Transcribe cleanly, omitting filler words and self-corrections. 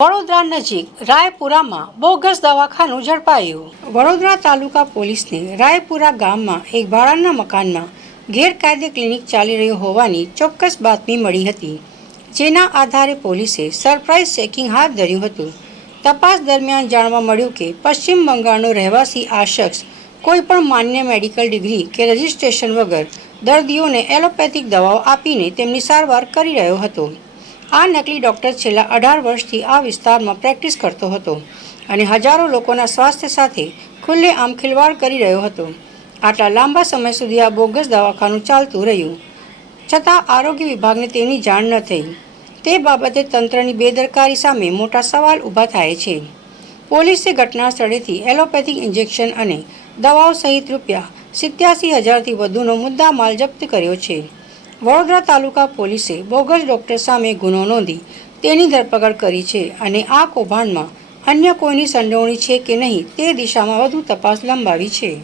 વડોદરા નજીક રાયપુરામાં બોગસ દવાખાનું ઝડપાયું। વડોદરા તાલુકા પોલીસને રાયપુરા ગામમાં એક ભાડાના મકાનમાં ગેરકાયદે ક્લિનિક ચાલી રહ્યું હોવાની ચોક્કસ બાતમી મળી હતી, જેના આધારે પોલીસે સરપ્રાઇઝ ચેકિંગ હાથ ધર્યું હતું। તપાસ દરમિયાન જાણવા મળ્યું કે પશ્ચિમ બંગાળનો રહેવાસી આ શખ્સ કોઈપણ માન્ય મેડિકલ ડિગ્રી કે રજિસ્ટ્રેશન વગર દર્દીઓને એલોપેથિક દવાઓ આપીને તેમની સારવાર કરી રહ્યો હતો। આ નકલી ડૉક્ટર છેલ્લા 18 વર્ષથી આ વિસ્તારમાં પ્રેક્ટિસ કરતો હતો અને હજારો લોકોના સ્વાસ્થ્ય સાથે ખુલ્લેઆમ ખિલવાડ કરી રહ્યો હતો। આટલા લાંબા સમય સુધી આ બોગસ દવાખાનું ચાલતું રહ્યું છતાં આરોગ્ય વિભાગને તેની જાણ ન થઈ। તે બાબતે તંત્રની બેદરકારી સામે મોટા સવાલ ઊભા થાય છે। પોલીસે ઘટના સ્થળેથી એલોપેથિક ઇન્જેક્શન અને દવાઓ સહિત ₹87,000થી વધુનો મુદ્દામાલ જપ્ત કર્યો છે। વડોદરા તાલુકા પોલીસે બોગસ ડોક્ટર સામે ગુનો નોંધી તેની ધરપકડ કરી છે અને આ કૌભાંડમાં અન્ય કોઈની સંડોવણી છે કે નહીં તે દિશામાં વધુ તપાસ લંબાવી છે।